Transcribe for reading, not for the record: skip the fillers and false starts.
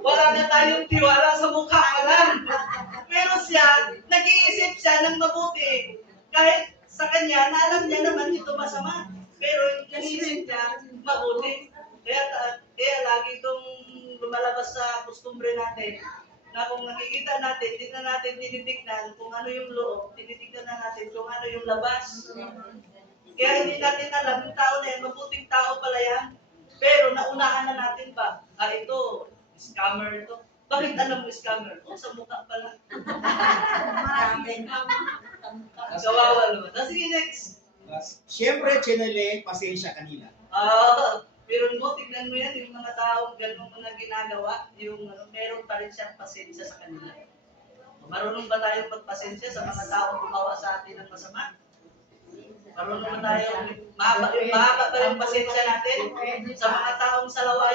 Wala na tayong tiwala sa mukha pa lang. Pero siya, nag-iisip siya ng mabuti. Kahit sa kanya, na alam niya naman ito masama. Pero iniisip niya mabuti. Kaya lagi itong lumalabas sa kustumbre natin na kung nakikita natin, hindi na natin tinitignan kung ano yung loob, tinitignan na natin kung ano yung labas. Kaya hindi natin alam yung tao na yan, mabuting tao pala yan. Pero naunahan na natin ba? Ito, scammer ito. Bakit alam mo scammer? Sa mukha pala. Kawawa naman. Sige, next. Siyempre, chinele, pasensya kanila. Pero mo, tignan mo yan, yung mga taong ganun mga ginagawa, meron pa rin siyang pasensya sa kanila. Marunong ba tayo magpasensya sa mga taong gumawa sa atin ng masama? Marunong ba tayo, mahaba pa rin pasensya natin sa mga taong salawayan?